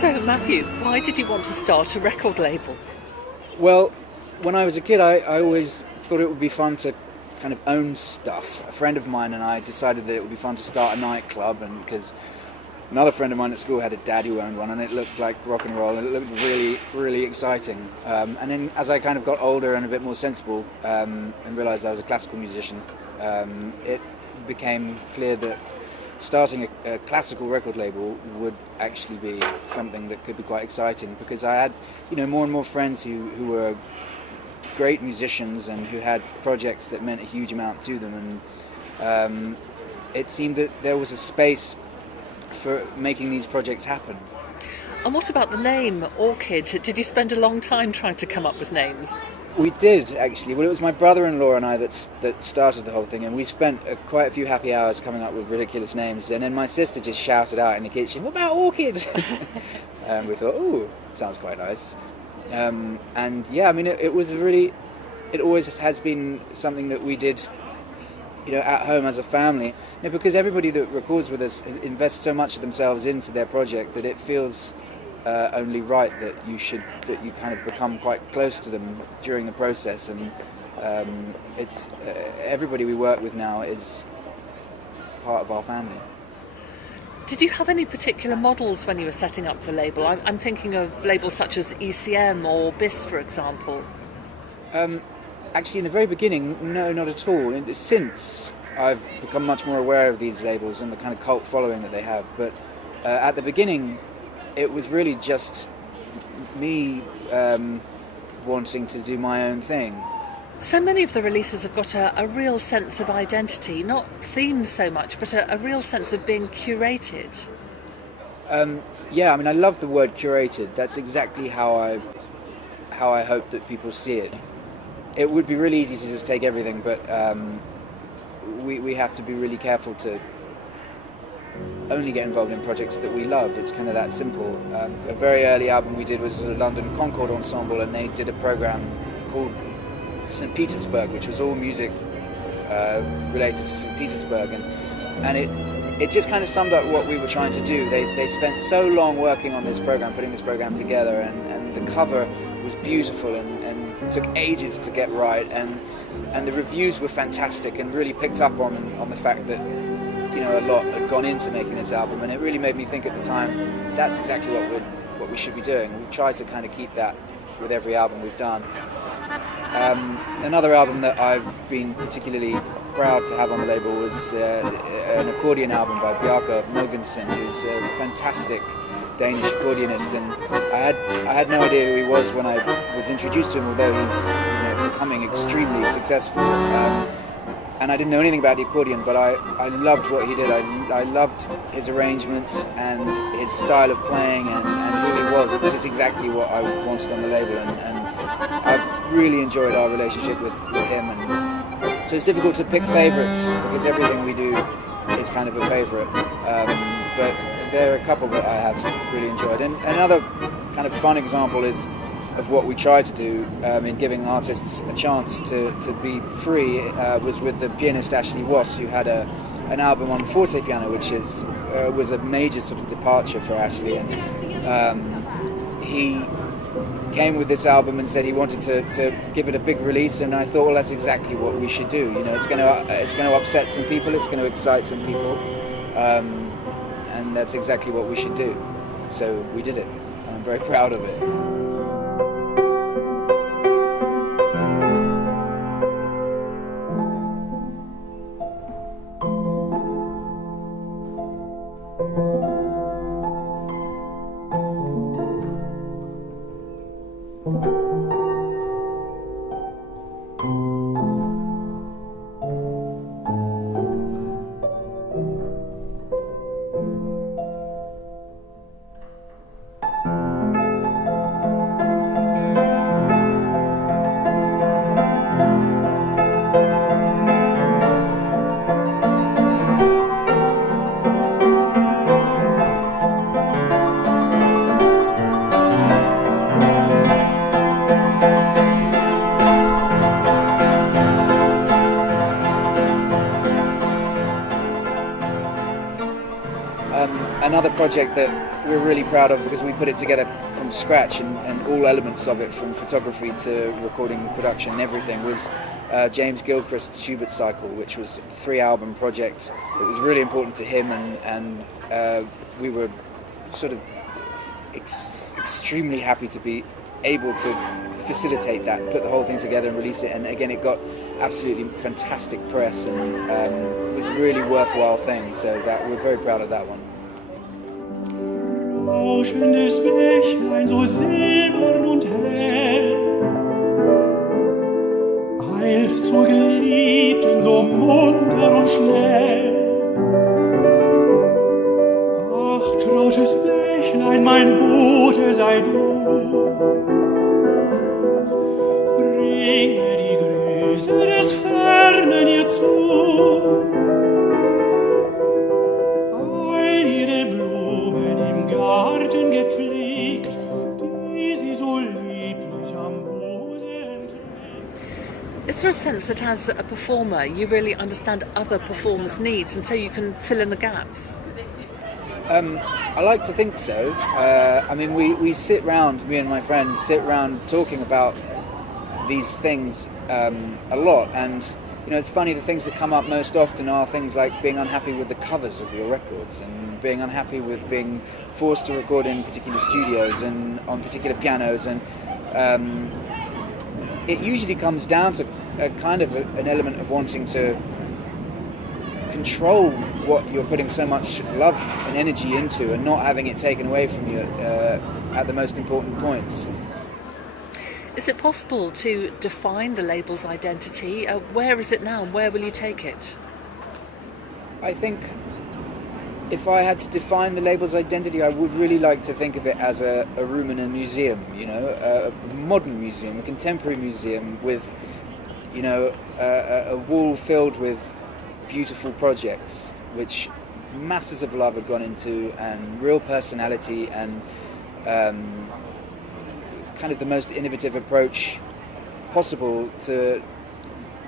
So, Matthew, why did you want to start a record label? Well, when I was a kid, I always thought it would be fun to kind of own stuff. A friend of mine and I decided that it would be fun to start a nightclub, and because another friend of mine at school had a dad who owned one, and it looked like rock and roll, and it looked really, really exciting. And then as I kind of got older and a bit more sensible, and realised I was a classical musician, it became clear that starting a classical record label would actually be something that could be quite exciting, because I had, more and more friends who were great musicians and who had projects that meant a huge amount to them, and it seemed that there was a space for making these projects happen. And what about the name, Orchid? Did you spend a long time trying to come up with names? We did, actually. Well, it was my brother-in-law and I that started the whole thing, and we spent quite a few happy hours coming up with ridiculous names, and then my sister just shouted out in the kitchen, "What about Orchid?" And we thought, "Oh, sounds quite nice." And yeah, I mean, it always has been something that we did, at home as a family, because everybody that records with us invests so much of themselves into their project that it feels only right that you kind of become quite close to them during the process, and it's everybody we work with now is part of our family. Did you have any particular models when you were setting up the label? I'm thinking of labels such as ECM or BIS, for example. Actually, in the very beginning, no, not at all. Since I've become much more aware of these labels and the kind of cult following that they have, but at the beginning, it was really just me wanting to do my own thing. So many of the releases have got a real sense of identity, not themes so much, but a real sense of being curated. Yeah, I mean, I love the word curated. That's exactly how I hope that people see it. It would be really easy to just take everything, but we have to be really careful to only get involved in projects that we love. It's kind of that simple. A very early album we did was the London Concord Ensemble, and they did a program called St. Petersburg, which was all music related to St. Petersburg, and it just kind of summed up what we were trying to do. They spent so long working on this program, putting this program together, and the cover was beautiful and took ages to get right, and the reviews were fantastic and really picked up on the fact that a lot had gone into making this album, and it really made me think at the time that's exactly what we should be doing. We've tried to kind of keep that with every album we've done. Another album that I've been particularly proud to have on the label was an accordion album by Bjarke Mogensen, who's a fantastic Danish accordionist, and I had no idea who he was when I was introduced to him, although he's becoming extremely successful. And I didn't know anything about the accordion, but I loved what he did. I loved his arrangements and his style of playing and who he was. It was just exactly what I wanted on the label, and I've really enjoyed our relationship with him. And so it's difficult to pick favourites because everything we do is kind of a favourite. But there are a couple that I have really enjoyed. And another kind of fun example is of what we try to do in giving artists a chance to be free was with the pianist Ashley Wass, who had an album on forte piano, which was a major sort of departure for Ashley, and he came with this album and said he wanted to give it a big release, and I thought, well, that's exactly what we should do. It's going to upset some people, it's going to excite some people, and that's exactly what we should do. So we did it, and I'm very proud of it. another project that we're really proud of because we put it together from scratch and all elements of it, from photography to recording, production, and everything, was James Gilchrist's Schubert Cycle, which was a 3-album project. It was really important to him, and we were sort of extremely happy to be able to facilitate that, put the whole thing together and release it. And again, it got absolutely fantastic press, and it was a really worthwhile thing, so that we're very proud of that one. Rauschendes Bächlein, so silbern und hell, eilst zur Geliebten, so munter und schnell. Ach, trautes Bächlein, mein Bote sei du, bring mir die Grüße des Fernen ihr zu. All ihre Blumen im Garten gepflegt, die sie so lieblich am Busen trägt. Is there a sense that as a performer you really understand other performers' needs and so you can fill in the gaps? I like to think so. I mean, we sit round, me and my friends sit round talking about these things a lot, and you know, it's funny, the things that come up most often are things like being unhappy with the covers of your records, and being unhappy with being forced to record in particular studios and on particular pianos, and it usually comes down to a kind of an element of wanting to control what you're putting so much love and energy into, and not having it taken away from you at the most important points. Is it possible to define the label's identity? Where is it now and where will you take it? I think if I had to define the label's identity, I would really like to think of it as a room in a museum, you know, a modern museum, a contemporary museum with, you know, a wall filled with beautiful projects which masses of love have gone into, and real personality, and kind of the most innovative approach possible to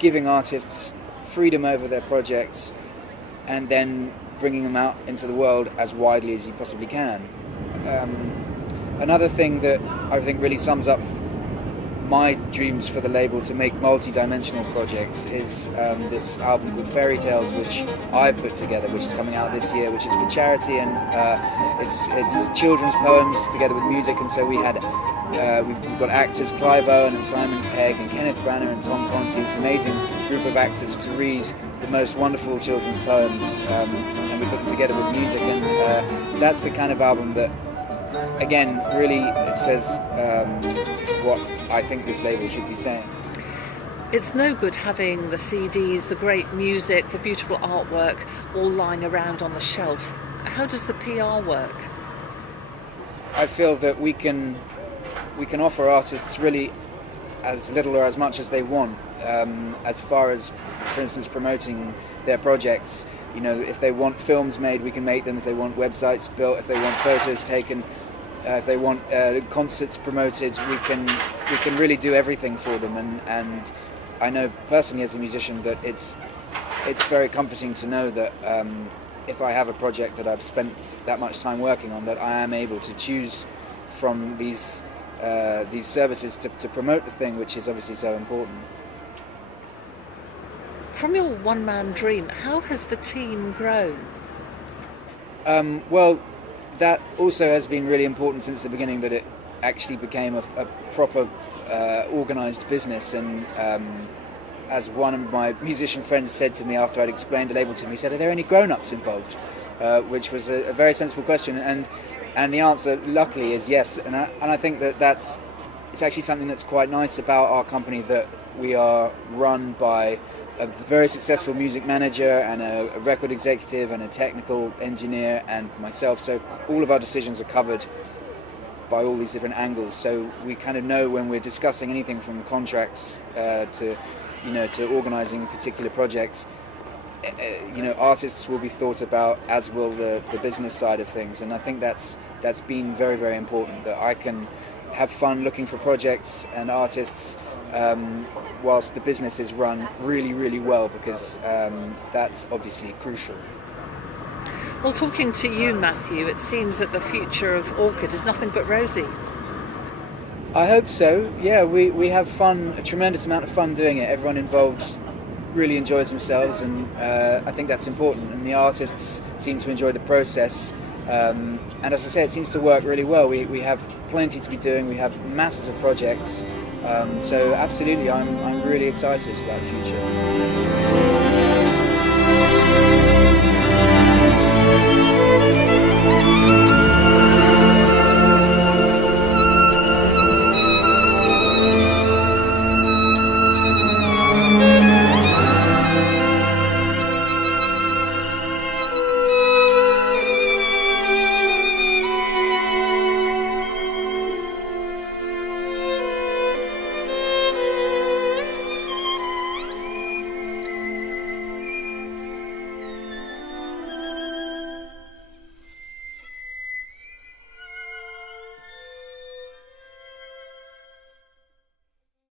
giving artists freedom over their projects and then bringing them out into the world as widely as you possibly can. Another thing that I think really sums up my dreams for the label to make multi-dimensional projects is this album called Fairy Tales, which I put together, which is coming out this year, which is for charity, and it's children's poems together with music. And so we've got actors Clive Owen and Simon Pegg and Kenneth Branagh and Tom Conti, this amazing group of actors to read the most wonderful children's poems, and we put them together with music, and that's the kind of album that, again, really it says what I think this label should be saying. It's no good having the CDs, the great music, the beautiful artwork all lying around on the shelf. How does the PR work? I feel that we can offer artists really as little or as much as they want, as far as, for instance, promoting their projects. You know, if they want films made, we can make them. If they want websites built, if they want photos taken, if they want concerts promoted, we can really do everything for them. And I know personally as a musician that it's very comforting to know that if I have a project that I've spent that much time working on, that I am able to choose from these services to promote the thing, which is obviously so important. From your one-man dream, how has the team grown? Well, that also has been really important since the beginning, that it actually became a proper organised business. And as one of my musician friends said to me after I'd explained the label to him, he said, "Are there any grown-ups involved?" Which was a very sensible question, and the answer, luckily, is yes. And I think it's actually something that's quite nice about our company, that we are run by a very successful music manager and a record executive and a technical engineer and myself. So all of our decisions are covered by all these different angles. So we kind of know when we're discussing anything from contracts to organising particular projects. Artists will be thought about, as will the business side of things, and I think that's been very, very important, that I can have fun looking for projects and artists whilst the business is run really, really well, because that's obviously crucial. Well, talking to you, Matthew, it seems that the future of Orchid is nothing but rosy. I hope so. Yeah, we have fun, a tremendous amount of fun doing it. Everyone involved really enjoys themselves, and I think that's important. And the artists seem to enjoy the process. And as I say, it seems to work really well. We have plenty to be doing. We have masses of projects. So absolutely, I'm really excited about the future.